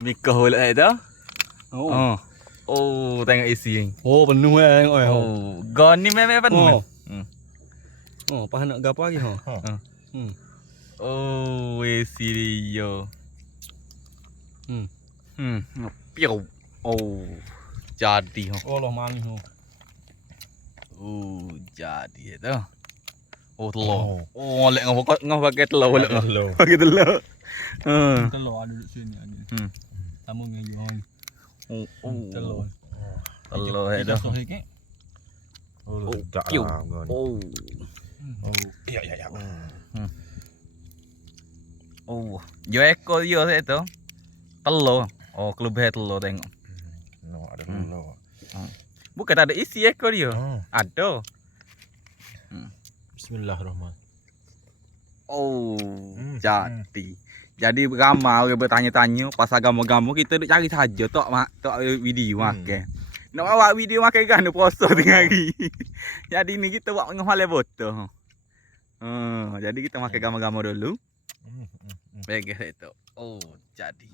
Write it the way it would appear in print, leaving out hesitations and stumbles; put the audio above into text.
Mikah pula itu. Oh. Oh. Oh, tengok isi ni. Oh, penuh tengok Oh, gon ni memang penuh. Oh, pas nak gapo lagi ha. Oh, isi dia. Piau. Oh. Jadi. Allah manis tu. Oh, jadi itu. Oh, telur. Oh, lek ngau pakai telur pula. Pakai telur. Telur ada di sini ada. Sama dengan you ni. Oh, telur. Telur itu. Oh, Piu. Oh. Ya. Oh, yo ekor dia itu. Telur. Oh, kelebihan telur tengok. No, ada telur. Bukan tak ada isi ekor dia. Ada. Bismillahirrahmanirrahim. Oh, jadi ramai orang bertanya-tanya pasal gambar-gambar kita duk cari saja tok video makan. Nak buat video makan kan puasa tengah hari. Jadi ni kita buat ngehalai foto. Jadi kita makan gambar-gambar dulu. Bagus itu. Oh, jadi